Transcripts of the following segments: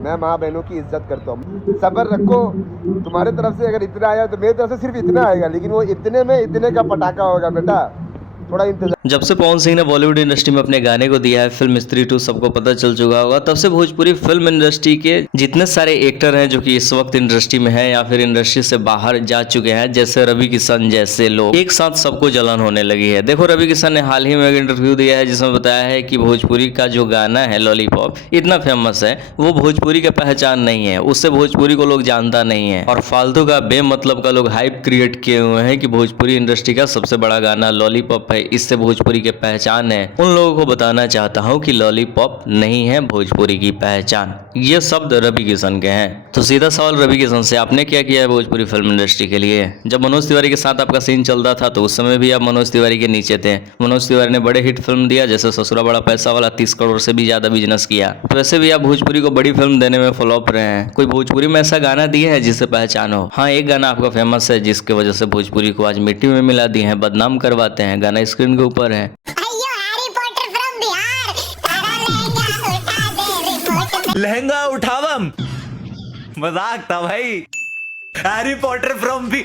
मैं माँ बहनों की इज्जत करता हूँ, सब्र रखो। तुम्हारे तरफ से अगर इतना आया तो मेरी तरफ से सिर्फ इतना आएगा, लेकिन वो इतने में इतने का पटाखा होगा बेटा, थोड़ा इंतजार। जब से पवन सिंह ने बॉलीवुड इंडस्ट्री में अपने गाने को दिया है, फिल्म स्त्री 2 सबको पता चल चुका होगा, तब से भोजपुरी फिल्म इंडस्ट्री के जितने सारे एक्टर हैं जो कि इस वक्त इंडस्ट्री में हैं या फिर इंडस्ट्री से बाहर जा चुके हैं, जैसे रवि किशन जैसे लोग, एक साथ सबको जलन होने लगी है। देखो रवि किशन ने हाल ही में एक इंटरव्यू दिया है जिसमें बताया है कि भोजपुरी का जो गाना है लॉलीपॉप इतना फेमस है, वो भोजपुरी का पहचान नहीं है, उससे भोजपुरी को लोग जानता नहीं है, और फालतू का बेमतलब का लोग हाइप क्रिएट किए हुए हैं कि भोजपुरी इंडस्ट्री का सबसे बड़ा गाना लॉलीपॉप है, इससे भोजपुरी की पहचान है। उन लोगों को बताना चाहता हूं कि लॉलीपॉप नहीं है भोजपुरी की पहचान। ये शब्द रवि किशन के हैं। तो सीधा सवाल रवि किशन से, आपने क्या किया है भोजपुरी फिल्म इंडस्ट्री के लिए? जब मनोज तिवारी के साथ आपका सीन चलता था तो उस समय भी आप मनोज तिवारी के नीचे थे। मनोज तिवारी ने बड़े हिट फिल्म दिया, जैसे ससुरा बड़ा पैसा वाला 30 करोड़ से भी ज्यादा बिजनेस किया। वैसे भी आप भोजपुरी को बड़ी फिल्म देने में फ्लॉप रहे हैं। कोई भोजपुरी में ऐसा गाना दिया है जिससे पहचान हो? हाँ, एक गाना आपका फेमस है जिसकी वजह से भोजपुरी को आज मिट्टी में मिला दिए हैं, बदनाम करवाते हैं। गाना स्क्रीन के ऊपर है। लहंगा उठावम, मजाक था भाई। हैरी पॉटर फ्रॉम भी।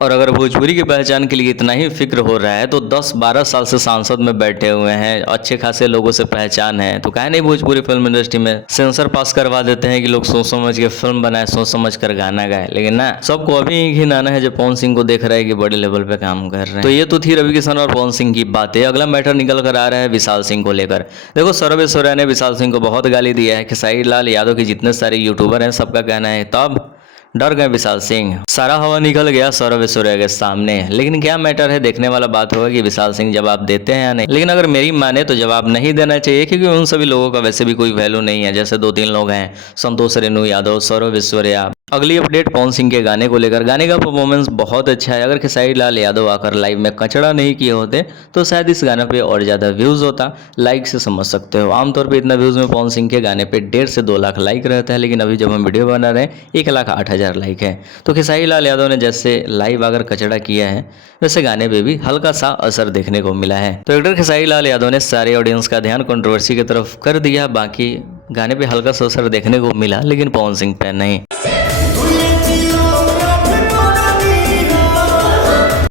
और अगर भोजपुरी की पहचान के लिए इतना ही फिक्र हो रहा है तो 10-12 साल से सांसद में बैठे हुए हैं, अच्छे खासे लोगों से पहचान है, तो काहे नहीं भोजपुरी फिल्म इंडस्ट्री में सेंसर पास करवा देते हैं कि लोग सोच समझ के फिल्म बनाए, सोच समझ कर गाना गाए। लेकिन ना, सबको अभी घिन आना है जब पवन सिंह को देख रहा है कि बड़े लेवल पे काम कर रहे हैं। तो ये तो थी रवि किशन और पवन सिंह की बातें। अगला मैटर निकल कर आ रहा है विशाल सिंह को लेकर। देखो सौरभ ऐश्वर्या ने विशाल सिंह को बहुत गाली दिया है। खेसारी लाल यादव के जितने सारे यूट्यूबर हैं सबका कहना है तब डर गए विशाल सिंह, सारा हवा निकल गया सौरभ ऐश्वर्या के सामने। लेकिन क्या मैटर है, देखने वाला बात होगा कि विशाल सिंह जवाब देते हैं या नहीं। लेकिन अगर मेरी माने तो जवाब नहीं देना चाहिए, क्योंकि उन सभी लोगों का वैसे भी कोई वैल्यू नहीं है। जैसे 2-3 लोग हैं, संतोष रेणु यादव, सौरभ ऐश्वर्या। अगली अपडेट पवन सिंह के गाने को लेकर। गाने का परफॉर्मेंस बहुत अच्छा है। अगर खेसारी लाल यादव आकर लाइव में कचड़ा नहीं किए होते तो शायद इस गाने पे और ज़्यादा व्यूज़ होता। लाइक से समझ सकते हो, आमतौर पे इतना व्यूज़ में पवन सिंह के गाने पे 1.5 से 2 लाख लाइक रहता है, लेकिन अभी जब हम वीडियो बना रहे हैं 1,08,000 लाइक है। तो खेसारी लाल यादव ने जैसे लाइव आकर कचड़ा किया है, वैसे गाने पे भी हल्का सा असर देखने को मिला है। तो एक्टर खेसारी लाल यादव ने सारे ऑडियंस का ध्यान कंट्रोवर्सी की तरफ कर दिया। बाकी गाने पे हल्का सा असर देखने को मिला, लेकिन पवन सिंह पे नहीं।